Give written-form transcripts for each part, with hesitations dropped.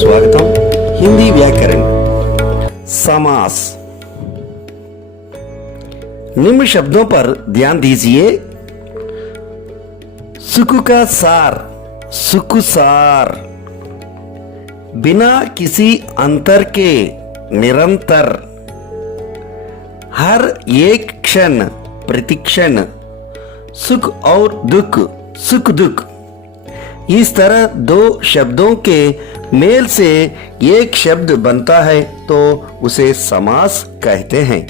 स्वागतम। हिंदी व्याकरण समास। निम्न शब्दों पर ध्यान दीजिए। सुख का सार, सुखसार। बिना किसी अंतर के निरंतर, हर एक क्षण प्रतिक्षण, सुख और दुख, सुख दुख। इस तरह दो शब्दों के मेल से एक शब्द बनता है तो उसे समास कहते हैं।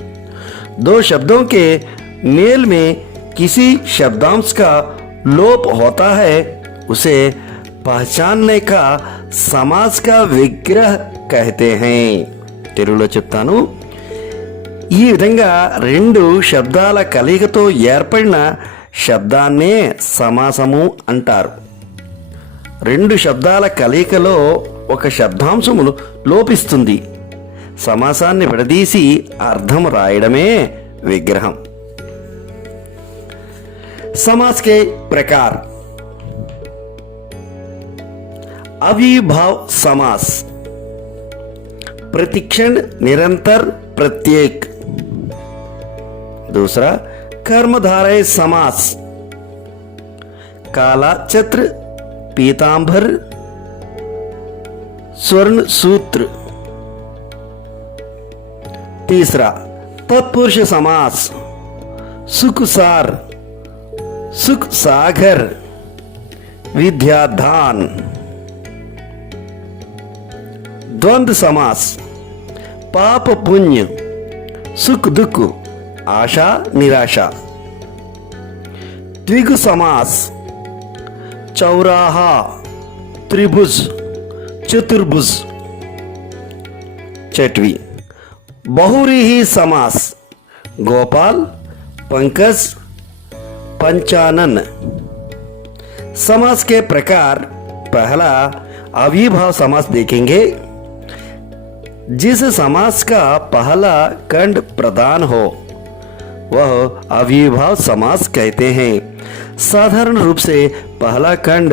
दो शब्दों के मेल में किसी शब्दांश का लोप होता है, उसे पहचानने का समास का विग्रह कहते हैं। తెలుగులో చెప్తాను। ఈ విధంగా రెండు శబ్దాల కలయికతో ఏర్పడిన శబ్దాన్నే సమాసము అంటారు। రెండు శబ్దాల కలయికలో ఒక శబ్దాంశమును లోపిస్తుంది, సమాసాన్ని విడదీసి అర్థం రాయడమే విగ్రహం। समास के प्रकार। अविभाव समास, प्रतिक्षण निरंतर प्रत्येक। दूसरा कर्मधारय समास, काला छत्र पीतांबर स्वर्ण सूत्र। तीसरा तत्पुरुष समास, सुखसार सुख सागर विद्याधान। द्वंद्व समास, पाप पुण्य सुख दुख आशा निराशा। द्विगु समास, चौराहा त्रिभुज चतुर्भुज। छठवीं बहुव्रीहि समास, गोपाल पंकज पंचानन। समास के प्रकार। पहला अविभाव समास देखेंगे। जिस समास का पहला खंड प्रधान हो वह अविभाव समास कहते हैं। साधारण रूप से पहला खंड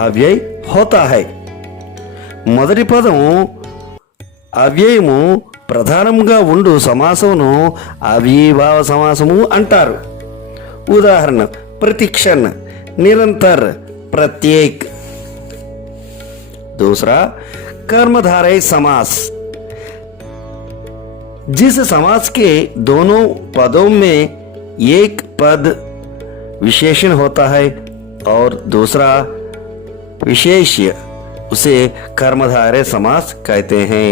अव्यय होता है। మొదటి పదం అవ్యయము ప్రధానంగా ఉండు సమాసమును అవిభావ సమాసము అంటారు। उदाहरण प्रतिक्षण निरंतर प्रत्येक। दूसरा कर्मधारय समास, जिस समास के दोनों पदों में एक पद विशेषण होता है और दूसरा विशेष्य, उसे कर्मधारय समास कहते हैं।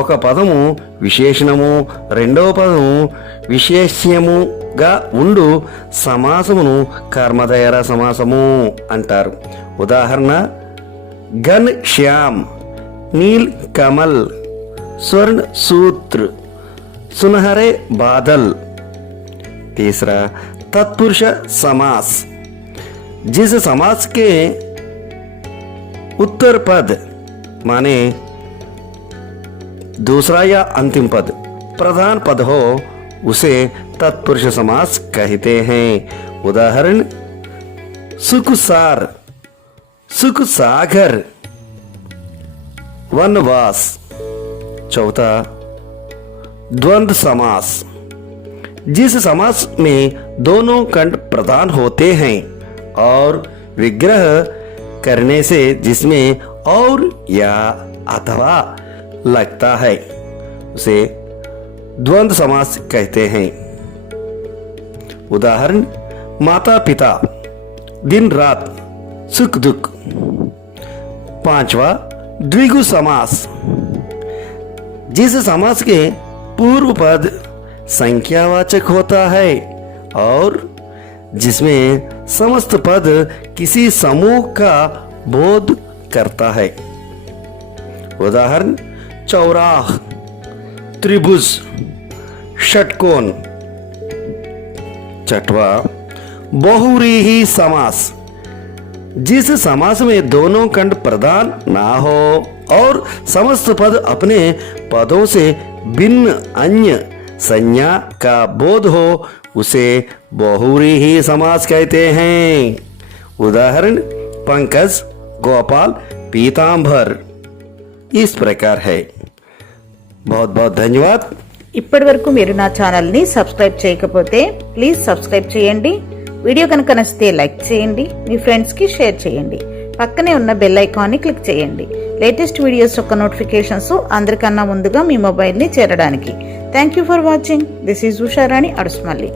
ఒక పదము విశేషణము రెండవ పదము విశేష్యముగా ఉండు సమాసమును కర్మధారయ సమాసము అంటారు। ఉదాహరణ घन श्याम नील कमल स्वर्ण सूत्र सुनहरे बादल। तीसरा तत्पुरुष समास, जिस समास के उत्तर पद माने दूसरा या अंतिम पद प्रधान पद हो उसे तत्पुरुष समास कहते हैं। उदाहरण सुखसार सुख सागर वनवास। चौथा द्वंद्व समास, जिस समास में दोनों खंड प्रधान होते हैं और विग्रह करने से जिसमें और या अथवा लगता है उसे द्वंद्व समास कहते हैं। उदाहरण माता पिता दिन रात सुख दुख। पांचवा द्विगु समास, जिस समास के पूर्व पद संख्यावाचक होता है और जिसमें समस्त पद किसी समूह का बोध करता है। उदाहरण चौराह त्रिभुज षटकोण। छठवा बहुव्रीहि समास, जिस समास में दोनों खंड प्रधान ना हो और समस्त पद अपने पदों से भिन्न अन्य संज्ञा का बोध हो उसे बहुव्रीहि समास कहते हैं। उदाहरण पंकज गोपाल पीतांबर। इस प्रकार है। बहुत बहुत धन्यवाद। ఇప్పటి వరకు మీరు నా ఛానల్ని సబ్స్క్రైబ్ చేయకపోతే ప్లీజ్ సబ్స్క్రైబ్ చేయండి. వీడియో కనుక నచ్చితే లైక్ చేయండి, మీ ఫ్రెండ్స్కి షేర్ చేయండి. పక్కనే ఉన్న బెల్ ఐకాన్ని క్లిక్ చేయండి లేటెస్ట్ వీడియోస్ యొక్క నోటిఫికేషన్స్ అందరికన్నా ముందుగా మీ మొబైల్ని చేరడానికి. Thank you for watching. This is Usharani అడుస్మల్లి.